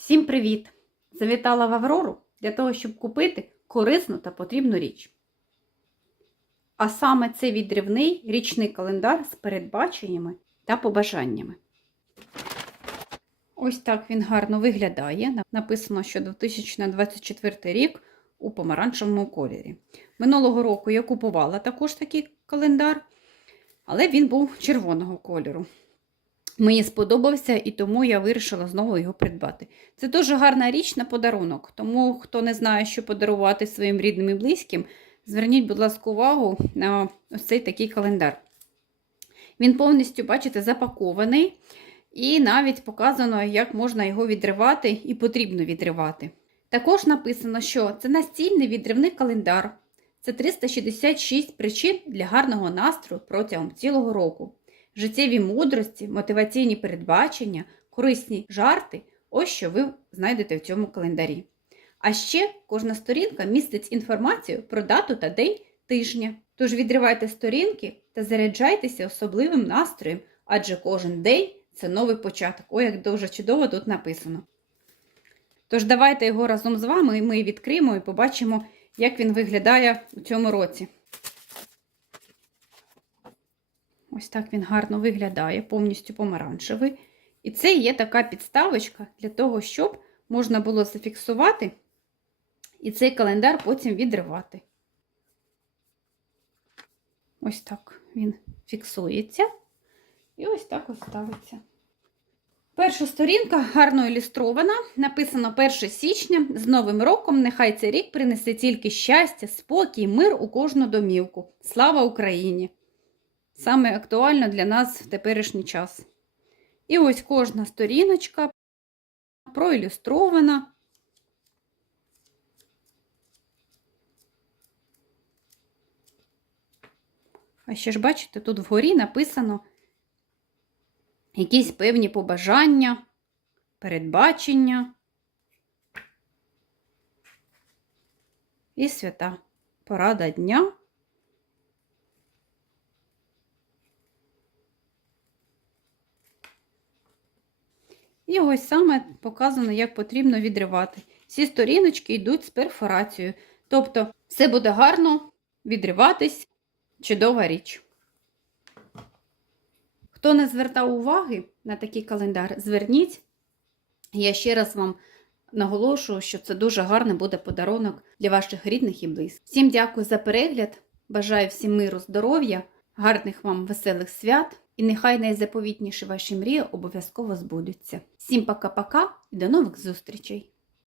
Всім привіт! Завітала в Аврору для того, щоб купити корисну та потрібну річ. А саме це відривний річний календар з передбаченнями та побажаннями. Ось так він гарно виглядає. Написано, що 2024 рік у помаранчевому кольорі. Минулого року я купувала також такий календар, але він був червоного кольору. Мені сподобався, і тому я вирішила знову його придбати. Це дуже гарна річ на подарунок, тому хто не знає, що подарувати своїм рідним і близьким, зверніть, будь ласка, увагу на ось цей такий календар. Він повністю, бачите, запакований, і навіть показано, як можна його відривати і потрібно відривати. Також написано, що це настільний відривний календар. Це 366 причин для гарного настрою протягом цілого року. Життєві мудрості, мотиваційні передбачення, корисні жарти ось що ви знайдете в цьому календарі. А ще кожна сторінка містить інформацію про дату та день тижня. Тож відривайте сторінки та заряджайтеся особливим настроєм, адже кожен день це новий початок. Ой, як дуже чудово тут написано. Тож давайте його разом з вами і ми відкриємо і побачимо, як він виглядає у цьому році. Ось так він гарно виглядає, повністю помаранчевий. І це є така підставочка для того, щоб можна було зафіксувати і цей календар потім відривати. Ось так він фіксується. І ось так ось ставиться. Перша сторінка гарно ілюстрована. Написано 1 січня. З Новим роком нехай цей рік принесе тільки щастя, спокій, мир у кожну домівку. Слава Україні! Саме актуально для нас в теперішній час. І ось кожна сторіночка проілюстрована. А ще ж бачите, тут вгорі написано якісь певні побажання, передбачення і свята порада дня. І ось саме показано, як потрібно відривати. Всі сторіночки йдуть з перфорацією. Тобто, все буде гарно відриватись, чудова річ. Хто не звертав уваги на такий календар, зверніть. Я ще раз вам наголошую, що це дуже гарний буде подарунок для ваших рідних і близьких. Всім дякую за перегляд. Бажаю всім миру, здоров'я, гарних вам веселих свят. І нехай найзаповітніші ваші мрії обов'язково збудуться. Всім пока-пока і до нових зустрічей!